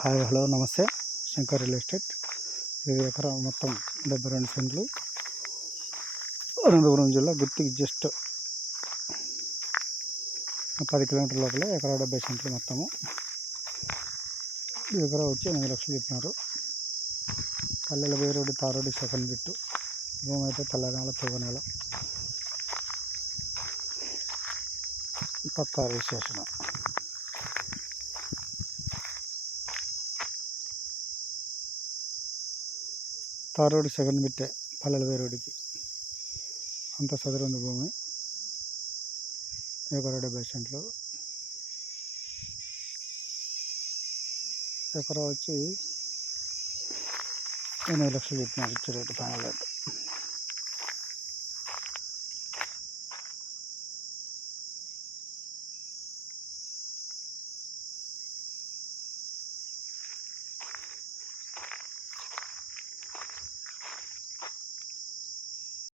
Hi hello నమస్తే. Shankar real estate. ఇది ఎకరా మొత్తం 72 సెంట్లు, అనంతపురం జిల్లా. గుత్తికి జస్ట్ 10 కిలోమీటర్ల లోపలే. ఎకరా 70 సెంట్లు మొత్తము. ఈ ఎకరా వచ్చి 8 లక్షలు చెప్పినారు. కల్లెల బే road, tar road, second bit. భూమి అయితే తెల్లనేల, తూగనేల, పక్కా రిజిస్ట్రేషన్. తార్ రోడ్డు సెకండ్ బిట్టే, పల్లెల బే రోడ్డుకి. అంత సదురు ఉంది భూమి. ఎకరా 70 సెంట్లు. ఎకరా వచ్చి 8 లక్షలు చెప్పినారు. ఇచ్చే రేటు, ఫైనల్ రేటు.